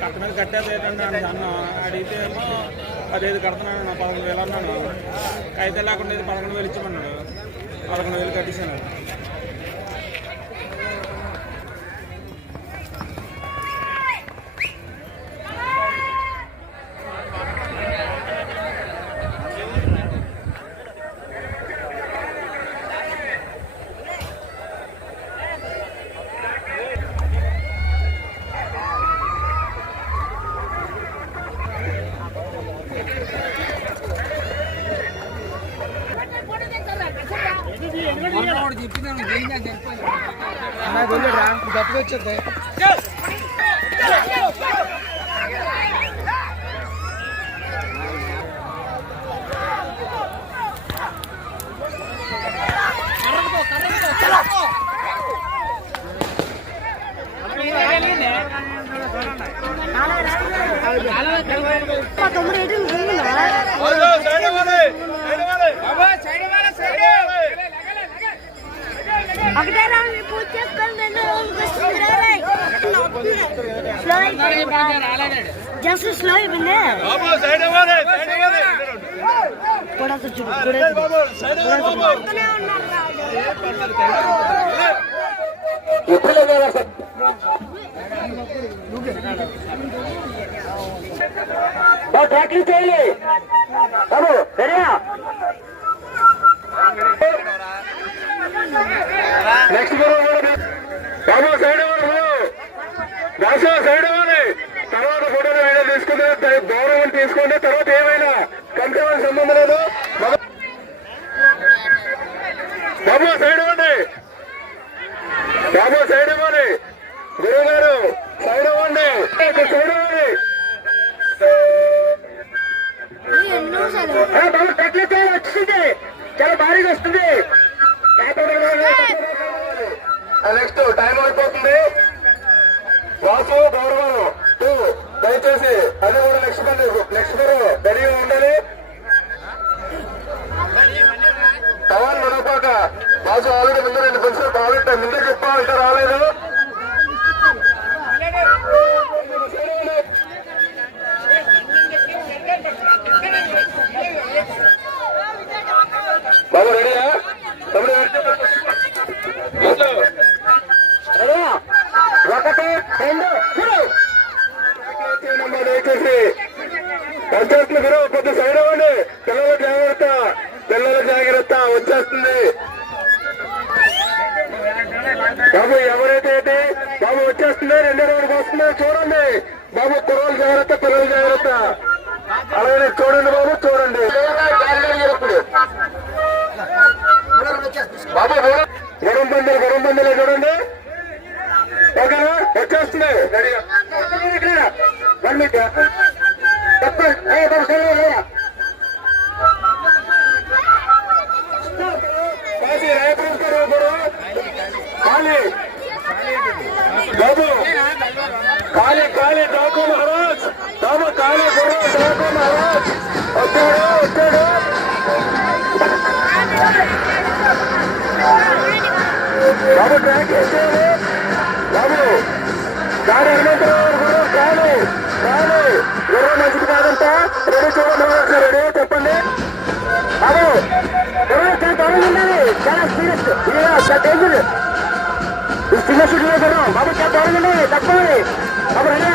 కట్టమీద కట్టేది ఏంటంటే అన్న అడిగితే ఏమో 15 కడుతున్నాను, 11,000 అన్నాను. అయితే లేకుండా 11,000 ఇచ్చామన్నాడు. 11,000 కట్టేశాను. తప్పుకొచ్చేది ఒకటే రౌండ్ పూర్తి చేసుకొని జస్ట్ స్లో అయిపోయింది. ట్యాకింగ్ చేయాలి బాబు. సరేనా? నెక్స్ట్ బాబు సైడ్ దాసో సైడ్ ఇవ్వాలి. తర్వాత ఫోటోలు వీడియో తీసుకుని గౌరవం తీసుకోండి. తర్వాత ఏమైనా కంపెనీ సంబంధం లేదు. బాబు సైడ్ ఇవ్వండి. బాబు సైడ్ ఇవ్వాలి. గురువు గారు సైడ్ ఇవ్వండి. సైడ్ ఇవ్వాలి. బాబు టెక్నిక్ వచ్చింది, చాలా భారీగా వస్తుంది. నెక్స్ట్ టైం అయిపోతుంది. వాసు గౌరవం దయచేసి అది కూడా నెక్స్ట్ రెడీగా ఉండాలి. పవన్ మనపాక వాసు ఆల్రెడీ ముందు 2 నిమిషాలు కావాలంటే ముందే చెప్పాలంటే రాలేదు. బాబు రెడీయా? తమ్ముడు ఒకటి 2 దయచేసి వచ్చేస్తుంది. గురు కొద్ది సైడ్ అవ్వండి. పిల్లల జాగ్రత్త, పిల్లల జాగ్రత్త. వచ్చేస్తుంది బాబు. ఎవరైతే బాబు వచ్చేస్తుంది. 2 రౌండ్కి వస్తుంది. చూడండి బాబు. కుర్రోలు జాగ్రత్త, పిల్లల జాగ్రత్త. అలాగే చూడండి బాబు, చూడండి బాబు. గురం పందులు చూడండి. ఓకేనా? వచ్చేస్తుంది. రెడీగా బాబు. ఖాళీ ఖాళీ డాకు మహారాజ్. బాబు ఖాళీ గుర్రం డాకు మహారాజ్ వచ్చాడు. బాబు ట్రాక్ వేసేది. బాబు గాడి హనుమంతరావు గుర్రం ఖాళీ గుర్రం మంచిది కాదంట. రెడీ చూడండి. రెడీ చెప్పండి బాబు. గుర్రం చాలా బాగుండాలి. చాలా సీరియస్ డేంజర్. చిన్న షూట్లో గుర్రం బాబు చాలా బాగుండండి. తక్కువ బాబు. రెడీ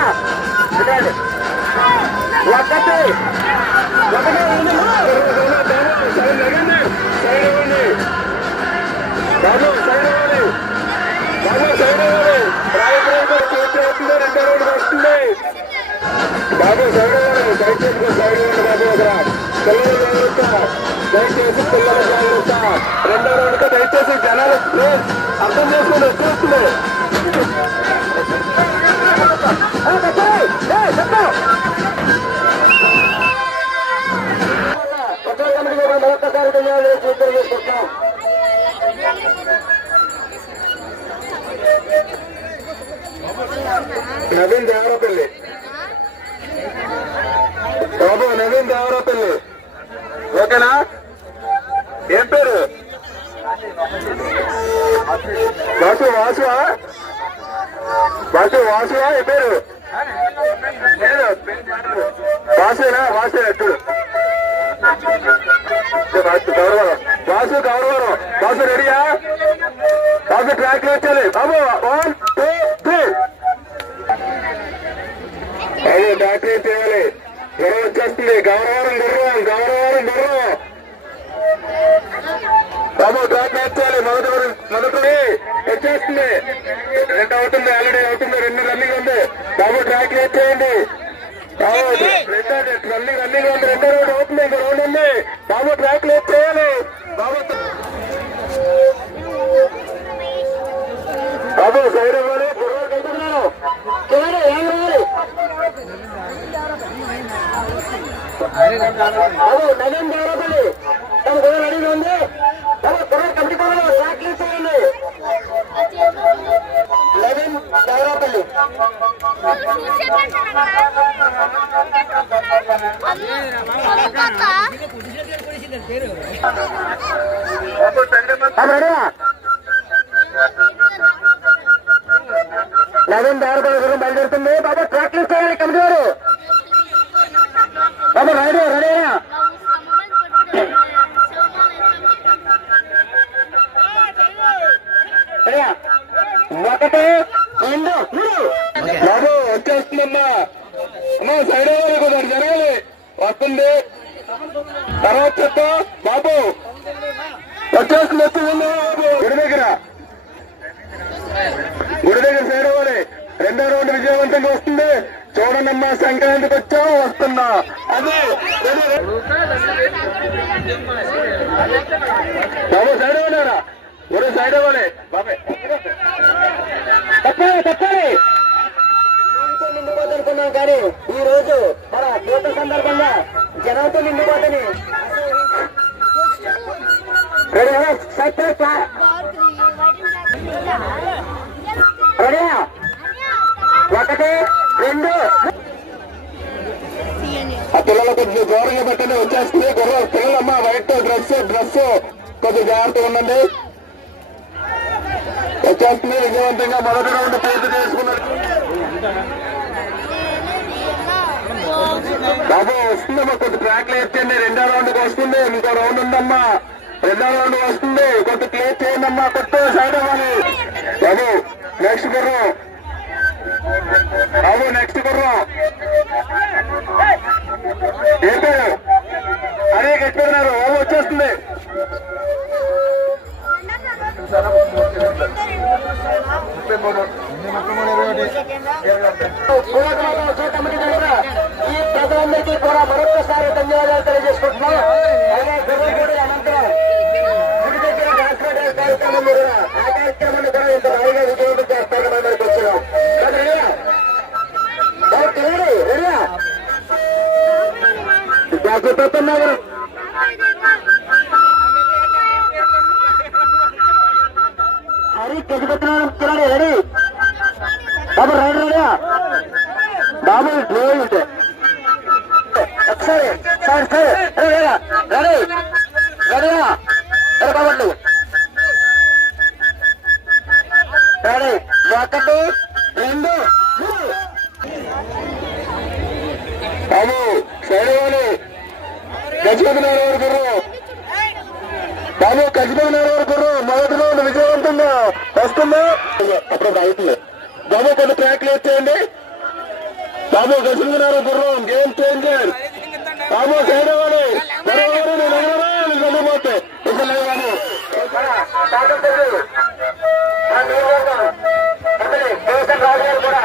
ఒకటి బాబు సైడ్ ఇవ్వాలి. బాబు సైడ్ ఇవ్వాలి. రాయపురం 2 రౌండ్కి వస్తుంది. బాబు సైడ్ ఇవ్వాలి. దయచేసి సైడ్ ఇవ్వండి బాబు. పిల్లల జాగ్రత్త, దయచేసి పిల్లల జాగ్రత్త. 2వ రౌండ్కి దయచేసి జనాలు అర్థం చేసుకుని వచ్చేస్తుంది. మరొకసారి ధన్యవాదాలు స్వీకరించుకుంటున్నాం. నవీన్ దేవరపల్లి బాబు, నవీన్ దేవరపల్లి ఓకేనా? ఏం పేరు? వాసు వాసువా ఏ పేరు? వాసునా? చూడు గౌరవరం, వాసు రెడీయా? వాసు ట్రాక్ లో వచ్చాలి బాబు. 1 2 3 బాబు ట్రాక్ లో చేయాలి. గుర్రం వచ్చేస్తుంది. గౌరవరం బాబు ట్రాక్ నేర్చాలి. మొదటి వచ్చేస్తుంది. 2 అవుతుంది, ఆల్రెడీ అవుతుంది. 2 రన్నింగ్ ఉంది బాబు. ట్రాక్ నేర్చేయండి బాబు. రన్నింగ్ ఉంది. 2 రౌండ్ అవుతుంది. ఇంకో రౌండ్ ఉంది బాబు. ట్రాక్ లేట్ చేయాలి బాబు. బాబు సైడ్ ఇవ్వాలి. గుర్రాలు కలుపుతున్నారు. బాబు నవీన్ దేవరపల్లి తమ గుర్రం రెడీగా ఉంది బాబు. గుర్రం కమిటీ కూడా ట్రాక్ లేట్ చేయండి. నవీన్ దేవరపల్లి నవీన్ దేవరపల్లి గురం బయలుదేరుతుంది బాబు. ట్రాక్ లిస్ట్ చేయాలి కమిటీ గారు బాబు. రెడీయా? ఒకటి 2 3 బాబు వచ్చేస్తుందమ్మా. అమ్మా సైడ్ అవ్వాలి, కొంచెం జరగాలి. వస్తుంది తర్వాత చెత్త బాబు. వచ్చేస్తుంది బాబు. గుడి దగ్గర సైడ్ అవ్వాలి. 2వ రౌండ్ విజయవంతంగా వస్తుంది. చూడండమ్మా, సంక్రాంతికి వచ్చాం, వస్తున్నా. అదే బాబు సైడ్ అవ్వలేరా? గుడి సైడ్ అవ్వాలి బాబాయ్. తప్పని నిండిపోతున్నాం కానీ ఈ రోజు మన కోట సందర్భంగా జనంతో నిండిపోతుంది. రెడీయా? 1 2 ఆ పిల్లలు కొద్దిగా గౌరవంగా పెట్టండి. వచ్చేస్తుంది గుర్రం. పిల్లలమ్మా వైట్ డ్రెస్ కొద్దిగా జాగ్రత్తగా ఉండండి. వచ్చేస్తుంది విజయవంతంగా. మొదటి రౌండ్ పూర్తి చేసుకున్నారు బాబు. వస్తుందమ్మా, కొద్ది ట్రాక్ లేచండి. 2వ రౌండ్కి వస్తుంది. ఇంకో రౌండ్ ఉందమ్మా. 2వ రౌండ్ వస్తుంది. కొద్ది క్లియర్ చేయండి అమ్మా. కొత్త సైడ్ అవ్వాలి బాబు. నెక్స్ట్ గుర్రం బాబు. నెక్స్ట్ గుర్రం ఏ పేరు? అదే కట్టుకున్నారు బాబు. వచ్చేస్తుంది ఈ ప్రజలందరికీ కూడా మరొకసారి ధన్యవాదాలు తెలియజేసుకుంటున్నాం. అనంతరం గుడి దగ్గర డాక్టర్ కార్యక్రమం కూడా ఆ కార్యక్రమాన్ని కూడా ఇంత రాయిగా విజయవంతం చేస్తారని మనకి వచ్చాం. రెడీయా? జాగ్రత్తన్నారు. హరి కసిపెట్టినాడు. తినాలి. రెడీ బాబు. రెడీయా బాబు? ఉంటే ఒకసారి రెడీయా? కాబట్టి రెడీ. 1 2 బాబు సైడ్ అవ్వాలి. గజపతినారు వారి గుర్రం బాబు. గజపతినారు వారి గుర్రం మొదటి రౌండ్ విజయవంతంగా వస్తుందా? అప్పుడు అవుతుంది బాబు. కొన్ని ట్రాక్ లేట్ చేయండి బాబు. గజపతినారు గుర్రం గేమ్ చేంజర్ బాబు. సైడ్ అవ్వాలి. వెళ్ళిపోతే ఇక్కడ లేదు బాబు. రాజు గారు కూడా